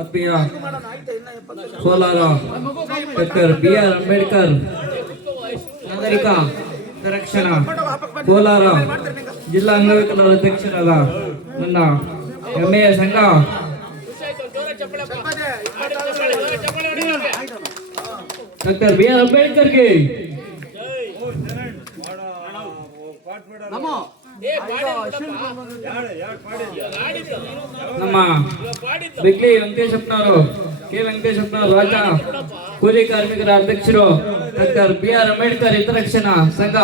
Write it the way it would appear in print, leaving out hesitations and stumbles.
ಆತ್ಮೀಯ Kolar doctor BR Ambedkar ನಾಗರಿಕ ರಕ್ಷಣಾ ಕೋಲಾರ ಜಿಲ್ಲಾ ಅಂಗವಿಕಲರ ಅಧ್ಯಕ್ಷರಾದ ನನ್ನ ಹೆಮ್ಮೆಯ ಸಂಘ ಡಾಕ್ಟರ್ BR ಅಂಬೇಡ್ಕರ್ಗೆ ನಮ್ಮ ಬಿಗ್ಲಿ ವೆಂಕಟೇಶಪ್ಪನವರು ಕೆ ವೆಂಕಟೇಶಪ್ಪನವರು ರಾಜ್ಯ ಕೂಲಿ ಕಾರ್ಮಿಕರ ಅಧ್ಯಕ್ಷರು ಡಾಕ್ಟರ್ BR ಅಂಬೇಡ್ಕರ್ ಹಿತರಕ್ಷಣಾ ಸಂಘ